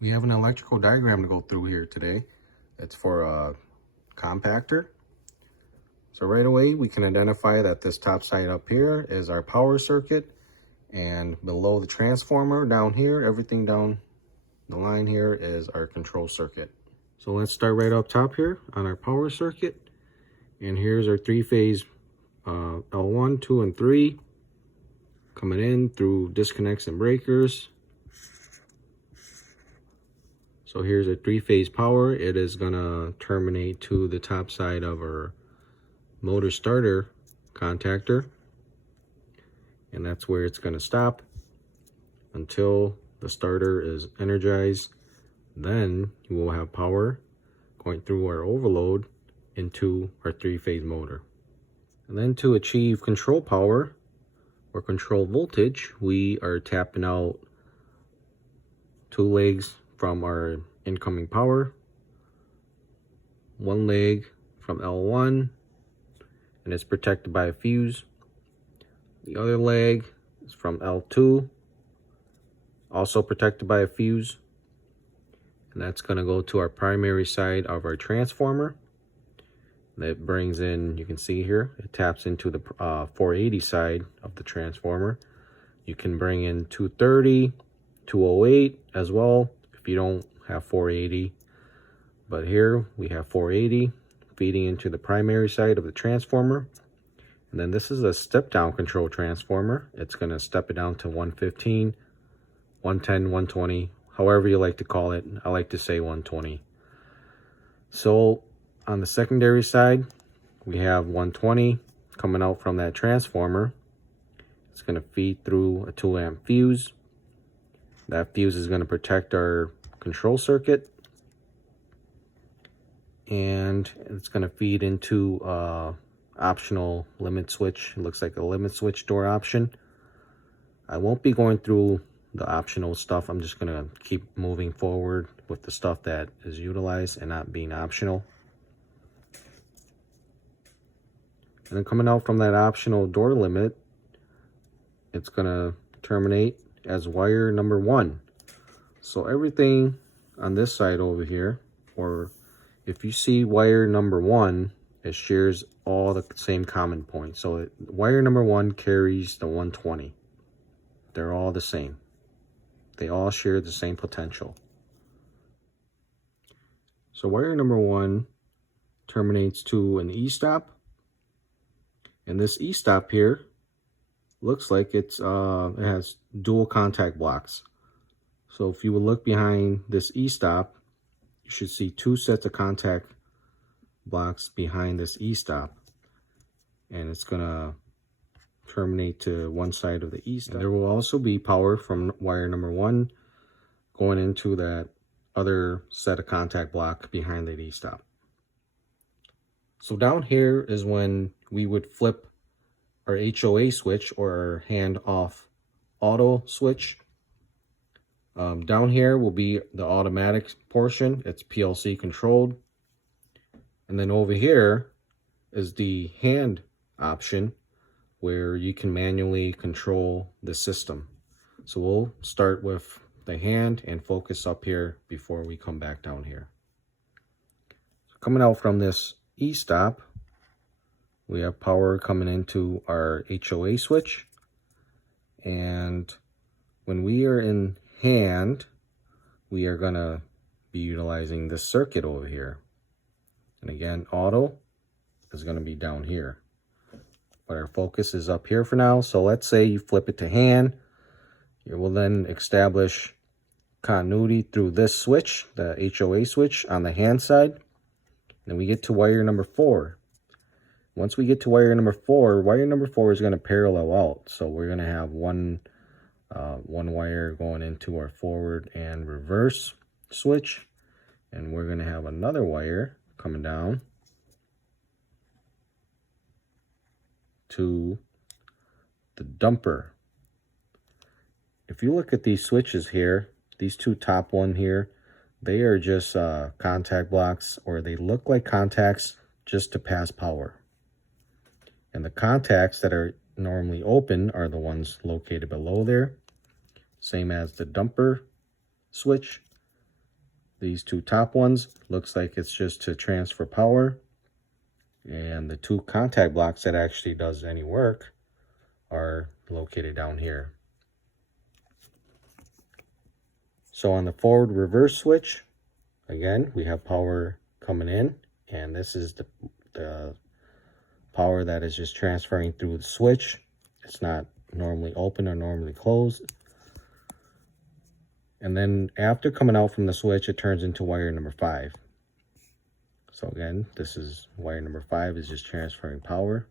We have an electrical diagram to go through here today. It's for a compactor. So right away we can identify that this top side up here is our power circuit, and below the transformer down here, everything down the line here is our control circuit. So let's start right up top here on our power circuit. And here's our three-phase L1, 2, and 3 coming in through disconnects and breakers. So here's a three-phase power. It is gonna terminate to the top side of our motor starter contactor, and that's where it's gonna stop until the starter is energized. Then you will have power going through our overload into our three-phase motor. And then to achieve control power or control voltage, we are tapping out two legs from our incoming power, one leg from L1, and it's protected by a fuse. The other leg is from L2, also protected by a fuse, and that's going to go to our primary side of our transformer. That brings in, you can see here, it taps into the 480 side of the transformer. You can bring in 230, 208 as well if you don't have 480, but here we have 480 feeding into the primary side of the transformer. And then this is a step down control transformer. It's going to step it down to 115, 110, 120, however you like to call it. I like to say 120. So on the secondary side, we have 120 coming out from that transformer. It's going to feed through a 2-amp fuse. That fuse is going to protect our control circuit, and it's going to feed into optional limit switch. It looks like a limit switch door option. I won't be going through the optional stuff. I'm just going to keep moving forward with the stuff that is utilized and not being optional. And then coming out from that optional door limit, it's going to terminate as wire number 1. So everything on this side over here, or if you see wire number 1, it shares all the same common points. So wire number 1 carries the 120. They're all the same. They all share the same potential. So wire number 1 terminates to an E-stop. And this E-stop here looks like it has dual contact blocks. So if you would look behind this E-stop, you should see 2 sets of contact blocks behind this E-stop. And it's going to terminate to one side of the E-stop. And there will also be power from wire number 1 going into that other set of contact block behind that E-stop. So down here is when we would flip our HOA switch or our hand off auto switch. Down here will be the automatic portion. It's PLC controlled. And then over here is the hand option where you can manually control the system. So we'll start with the hand and focus up here before we come back down here. So coming out from this E-stop, we have power coming into our HOA switch. And when we are in hand, we are going to be utilizing this circuit over here. And again, auto is going to be down here. But our focus is up here for now. So let's say you flip it to hand. You will then establish continuity through this switch, the HOA switch on the hand side. Then we get to wire number 4. Once we get to wire number 4 is going to parallel out. So we're going to have one wire going into our forward and reverse switch. And we're going to have another wire coming down to the dumper. If you look at these switches here, these two top one here, they are just contact blocks, or they look like contacts just to pass power. And the contacts that are normally open are the ones located below there, same as the dumper switch. These two top ones, looks like it's just to transfer power. And the two contact blocks that actually does any work are located down here. So on the forward reverse switch, again, we have power coming in, and this is the power that is just transferring through the switch. It's not normally open or normally closed. And then after coming out from the switch, it turns into wire number 5. So again, this is wire number 5 is just transferring power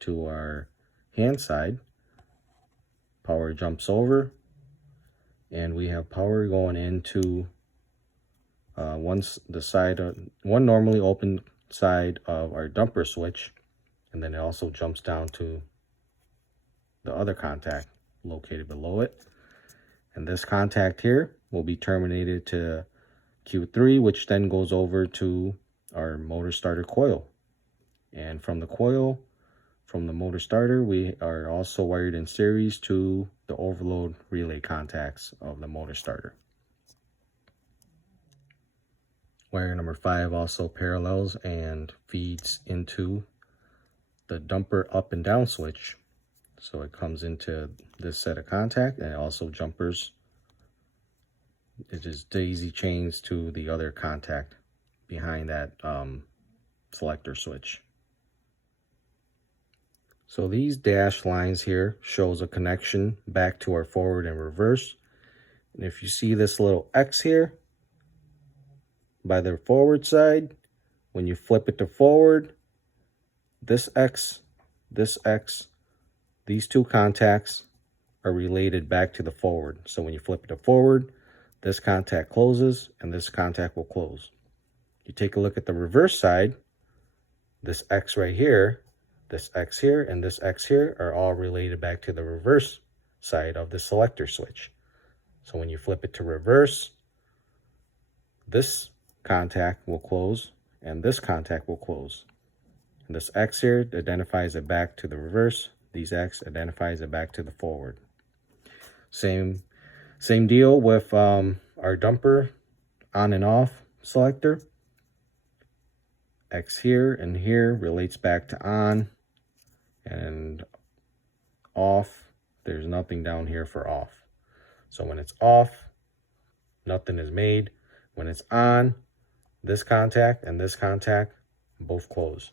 to our hand side. Power jumps over, and we have power going into one normally open side of our dumper switch, and then it also jumps down to the other contact located below it. And this contact here will be terminated to Q3, which then goes over to our motor starter coil. And from the coil, from the motor starter, we are also wired in series to the overload relay contacts of the motor starter. Wire number 5 also parallels and feeds into the dumper up and down switch. So it comes into this set of contact, and it also jumpers. It just daisy chains to the other contact behind that selector switch. So these dashed lines here shows a connection back to our forward and reverse. And if you see this little X here by the forward side, when you flip it to forward, this X, these two contacts are related back to the forward. So when you flip it to forward, this contact closes and this contact will close. You take a look at the reverse side, this X right here, this X here, and this X here are all related back to the reverse side of the selector switch. So when you flip it to reverse, this contact will close and this contact will close. And this X here identifies it back to the reverse. These X identifies it back to the forward. Same deal with our dumper on and off selector. X here and here relates back to on, and off, there's nothing down here for off. So when it's off, nothing is made. When it's on, this contact and this contact both close.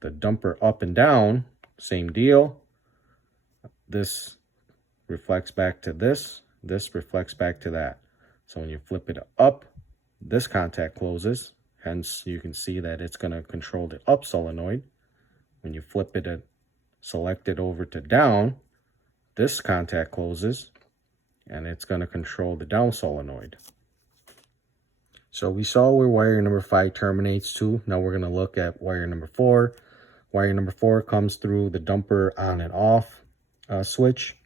The dumper up and down, same deal. This reflects back to this reflects back to that. So when you flip it up, this contact closes. Hence, you can see that it's going to control the up solenoid. When you flip it, select it over to down, this contact closes, and it's going to control the down solenoid. So we saw where wire number 5 terminates to. Now we're going to look at wire number 4. Wire number 4 comes through the dumper on and off switch.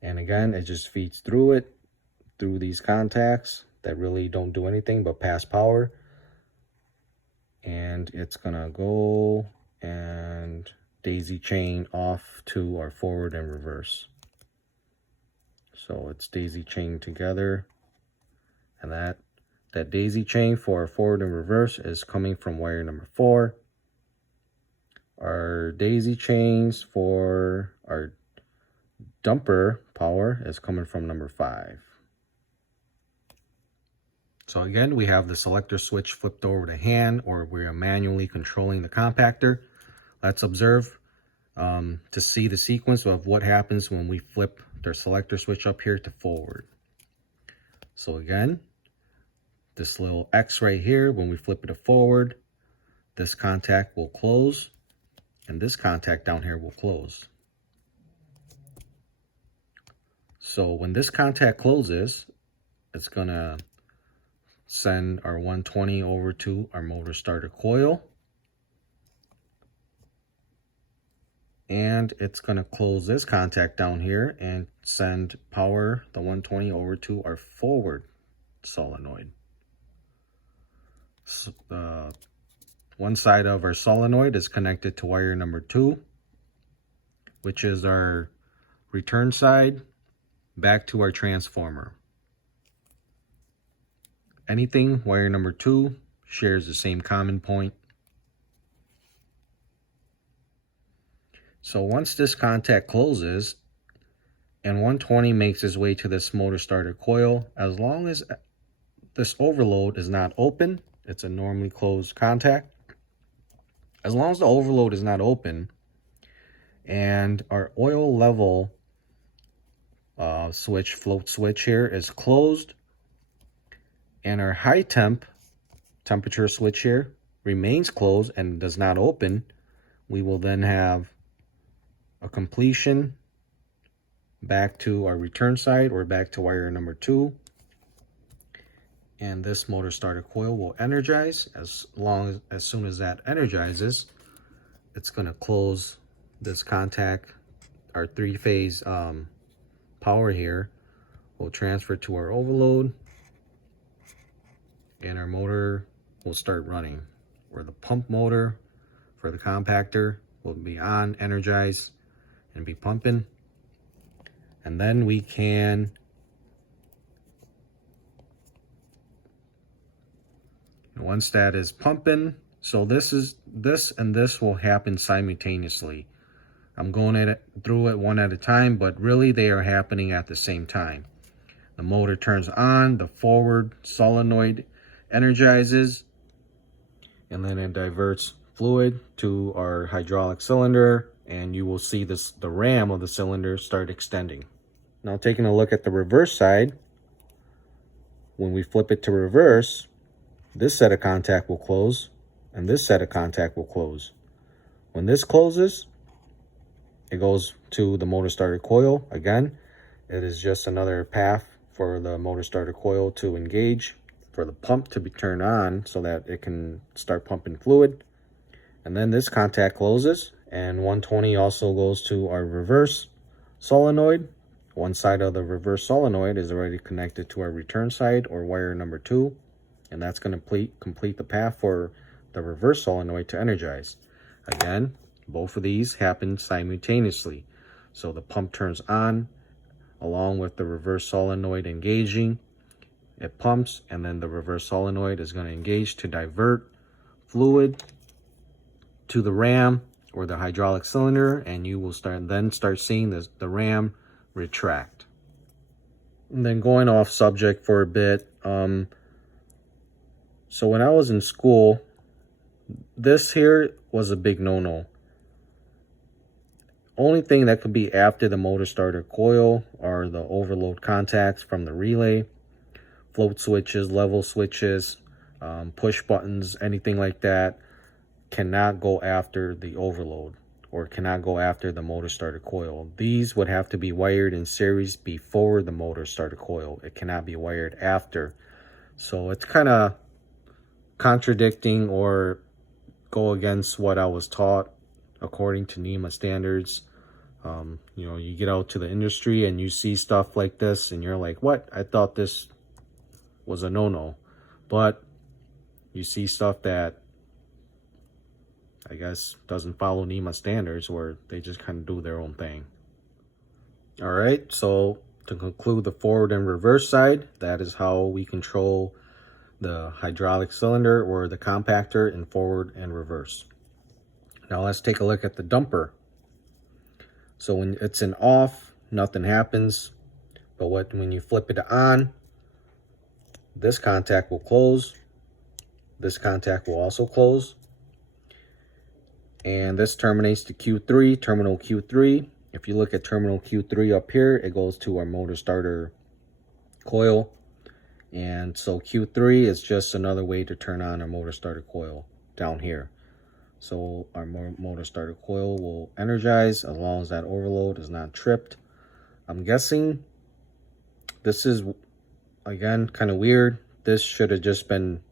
And again, it just feeds through it, through these contacts that really don't do anything but pass power. And it's gonna go and daisy chain off to our forward and reverse. So it's daisy chained together, and that daisy chain for our forward and reverse is coming from wire number 4. Our daisy chains for our dumper power is coming from number 5. So again, we have the selector switch flipped over to hand, or we are manually controlling the compactor. Let's observe to see the sequence of what happens when we flip the selector switch up here to forward. So again, this little X right here, when we flip it to forward, this contact will close, and this contact down here will close. So when this contact closes, it's gonna send our 120 over to our motor starter coil, and it's going to close this contact down here and send power, the 120, over to our forward solenoid. So, one side of our solenoid is connected to wire number 2, which is our return side back to our transformer. anything, wire number 2 shares the same common point. So once this contact closes and 120 makes its way to this motor starter coil, as long as this overload is not open, it's a normally closed contact. As long as the overload is not open and our oil level float switch here is closed, and our high temperature switch here remains closed and does not open, we will then have a completion back to our return side or back to wire number 2. And this motor starter coil will energize. As soon as that energizes, it's going to close this contact. Our 3-phase power here will transfer to our overload, and our motor will start running, where the pump motor for the compactor will be on, energized, and be pumping. And then we can once that is pumping, so this and this will happen simultaneously. I'm going through it one at a time, but really they are happening at the same time. The motor turns on, the forward solenoid energizes, and then it diverts fluid to our hydraulic cylinder, and you will see the ram of the cylinder start extending. Now taking a look at the reverse side, when we flip it to reverse, this set of contact will close and this set of contact will close. When this closes, it goes to the motor starter coil. Again, it is just another path for the motor starter coil to engage, for the pump to be turned on so that it can start pumping fluid. And then this contact closes, and 120 also goes to our reverse solenoid. One side of the reverse solenoid is already connected to our return side or wire number 2, and that's going to complete the path for the reverse solenoid to energize. Again, both of these happen simultaneously. So the pump turns on along with the reverse solenoid engaging. It pumps, and then the reverse solenoid is going to engage to divert fluid to the ram or the hydraulic cylinder, and you will start seeing the ram retract. And then going off subject for a bit, so when I was in school, this here was a big no-no. Only thing that could be after the motor starter coil are the overload contacts from the relay, float switches, level switches, push buttons, anything like that cannot go after the overload or cannot go after the motor starter coil. These would have to be wired in series before the motor starter coil. It cannot be wired after. So it's kind of contradicting or go against what I was taught according to NEMA standards. You know, you get out to the industry and you see stuff like this and you're like, what? I thought this was a no-no. But you see stuff that I guess doesn't follow NEMA standards, where they just kind of do their own thing. All right, so to conclude the forward and reverse side, that is how we control the hydraulic cylinder or the compactor in forward and reverse. Now let's take a look at the dumper. So when it's in off, nothing happens. But when you flip it on, this contact will close. This contact will also close. And this terminates to Q3, terminal Q3. If you look at terminal Q3 up here, it goes to our motor starter coil. And so Q3 is just another way to turn on our motor starter coil down here. So our motor starter coil will energize as long as that overload is not tripped. I'm guessing this is, again, kind of weird. This should have just been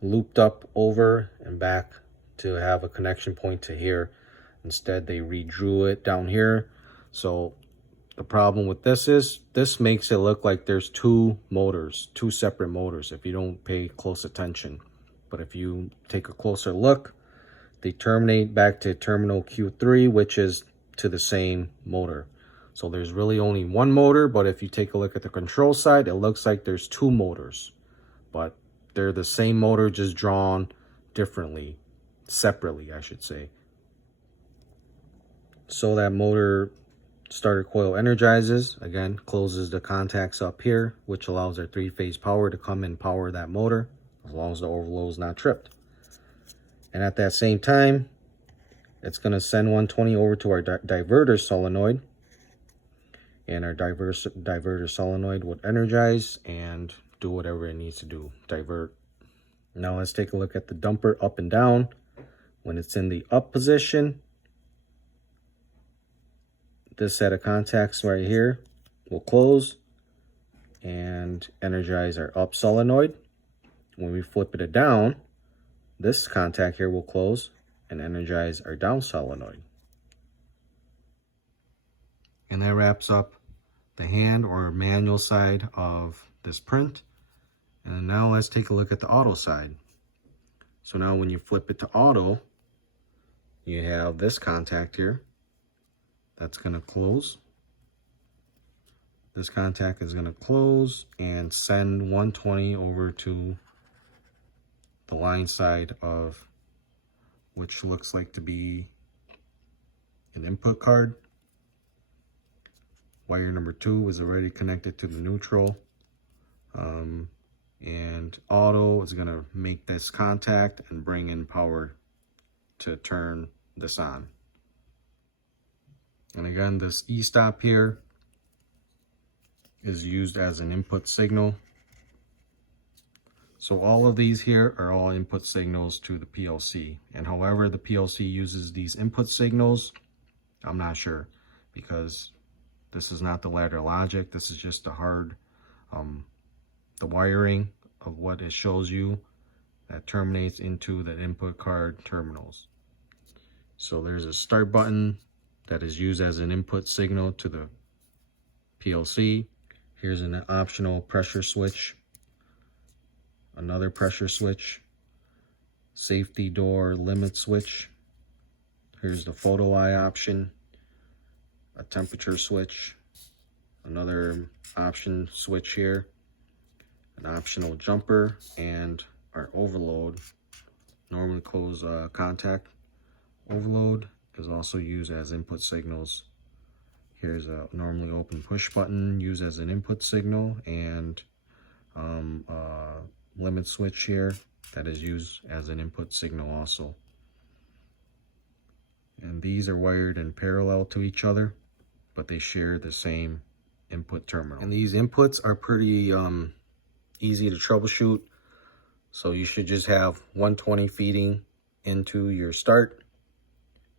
looped up over and back to have a connection point to here. Instead, they redrew it down here. So the problem with this is this makes it look like there's two separate motors if you don't pay close attention. But if you take a closer look, they terminate back to terminal Q3, which is to the same motor. So there's really only one motor, but if you take a look at the control side, it looks like there's two motors. but they're the same motor, just drawn differently, separately, I should say. So that motor starter coil energizes, again, closes the contacts up here, which allows our 3-phase power to come and power that motor, as long as the overload is not tripped. And at that same time, it's going to send 120 over to our diverter solenoid, and our diverter solenoid would energize and do whatever it needs to do, divert. Now let's take a look at the dumper up and down. When it's in the up position, this set of contacts right here will close and energize our up solenoid. When we flip it down, this contact here will close and energize our down solenoid. And that wraps up the hand or manual side of this print. And now let's take a look at the auto side. So now when you flip it to auto, you have this contact here that's going to close. This contact is going to close and send 120 over to the line side of, which looks like to be an input card. Wire number 2 is already connected to the neutral. And auto is going to make this contact and bring in power to turn this on. And again, this e-stop here is used as an input signal. So all of these here are all input signals to the PLC. And however the PLC uses these input signals, I'm not sure, because this is not the ladder logic. This is just the hard, the wiring of what it shows you that terminates into the input card terminals. So there's a start button that is used as an input signal to the PLC. Here's an optional pressure switch, another pressure switch, safety door limit switch. Here's the photo eye option, a temperature switch, another option switch here, an optional jumper, and our overload, normally close contact overload, is also used as input signals. Here's a normally open push button used as an input signal, and limit switch here that is used as an input signal also. And these are wired in parallel to each other, but they share the same input terminal. And these inputs are pretty easy to troubleshoot. So you should just have 120 feeding into your start,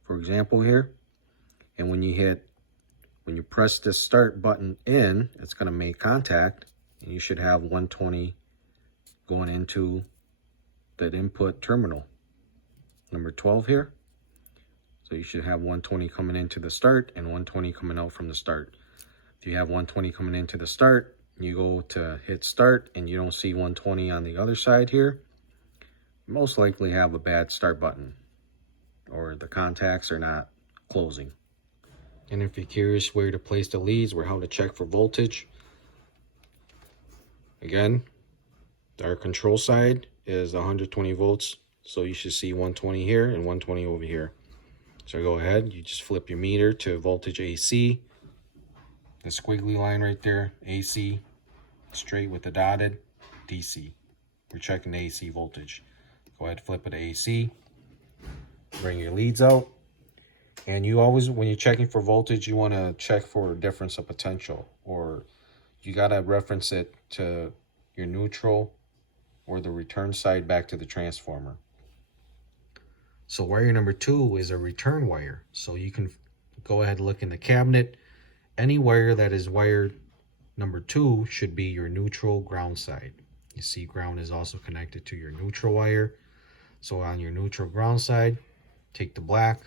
for example here. And when you press this start button in, it's going to make contact, and you should have 120 going into that input terminal, number 12 here. So you should have 120 coming into the start and 120 coming out from the start. If you have 120 coming into the start, you go to hit start and you don't see 120 on the other side here, you most likely have a bad start button, or the contacts are not closing. And if you're curious where to place the leads or how to check for voltage, again, our control side is 120 volts, so you should see 120 here and 120 over here. So go ahead, you just flip your meter to voltage AC, the squiggly line right there, AC, straight with the dotted, DC. We're checking the AC voltage. Go ahead, flip it to AC, bring your leads out. And you always, when you're checking for voltage, you want to check for difference of potential, or you got to reference it to your neutral or the return side back to the transformer. So wire number 2 is a return wire. So you can go ahead and look in the cabinet. Any wire that is wired number 2 should be your neutral ground side. You see ground is also connected to your neutral wire. So on your neutral ground side, take the black,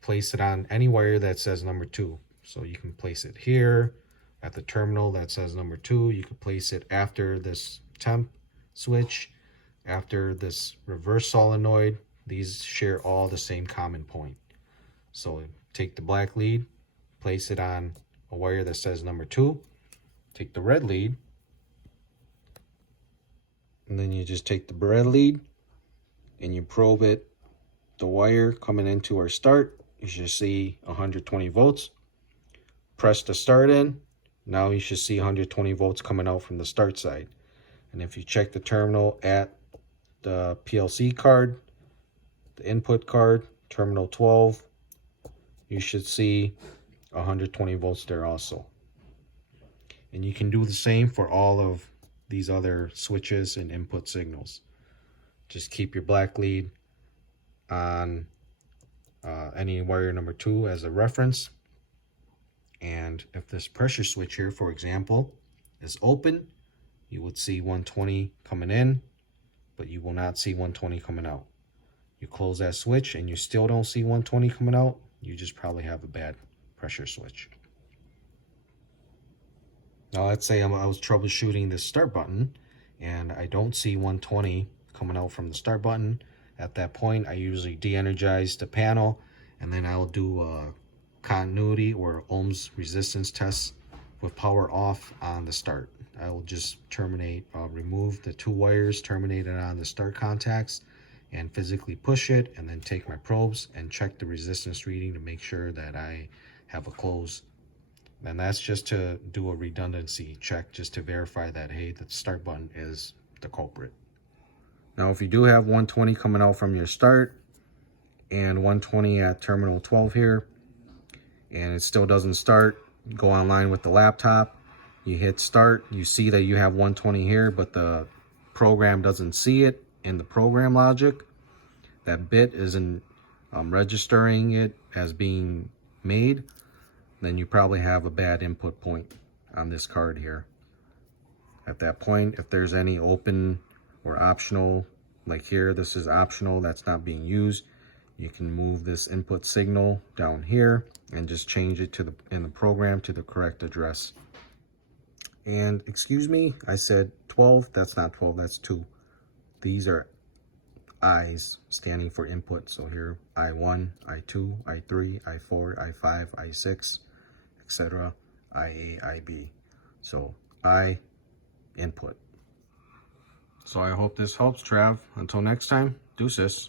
place it on any wire that says number 2. So you can place it here at the terminal that says number 2. You can place it after this temp switch, after this reverse solenoid. These share all the same common point. So take the black lead, place it on a wire that says number 2. Take the red lead, And then you just take the bread lead and you probe it, the wire coming into our start. You should see 120 volts. Press the start in. Now you should see 120 volts coming out from the start side. And if you check the terminal at the PLC card, the input card, terminal 12, you should see 120 volts there also. And you can do the same for all of these other switches and input signals. Just keep your black lead on any wire number 2 as a reference. And if this pressure switch here, for example, is open, you would see 120 coming in, but you will not see 120 coming out. You close that switch and you still don't see 120 coming out, you just probably have a bad pressure switch. Now let's say I was troubleshooting this start button and I don't see 120 coming out from the start button. At that point, I usually de-energize the panel, and then I'll do a continuity or ohms resistance test with power off on the start. I will just remove the 2 wires terminated on the start contacts and physically push it, and then take my probes and check the resistance reading to make sure that I have a close. And that's just to do a redundancy check, just to verify that, hey, the start button is the culprit. Now, if you do have 120 coming out from your start and 120 at terminal 12 here, and it still doesn't start, go online with the laptop, you hit start, you see that you have 120 here, but the program doesn't see it in the program logic. That bit isn't registering it as being made. Then you probably have a bad input point on this card here. At that point, if there's any open or optional, like here, this is optional, that's not being used, you can move this input signal down here and just change it to in the program to the correct address. And excuse me, I said 12, that's not 12, that's 2. These are I's standing for input. So here, I1, I2, I3, I4, I5, I6, etc., IA, IB. So I input. So I hope this helps, Trav. Until next time, deuces.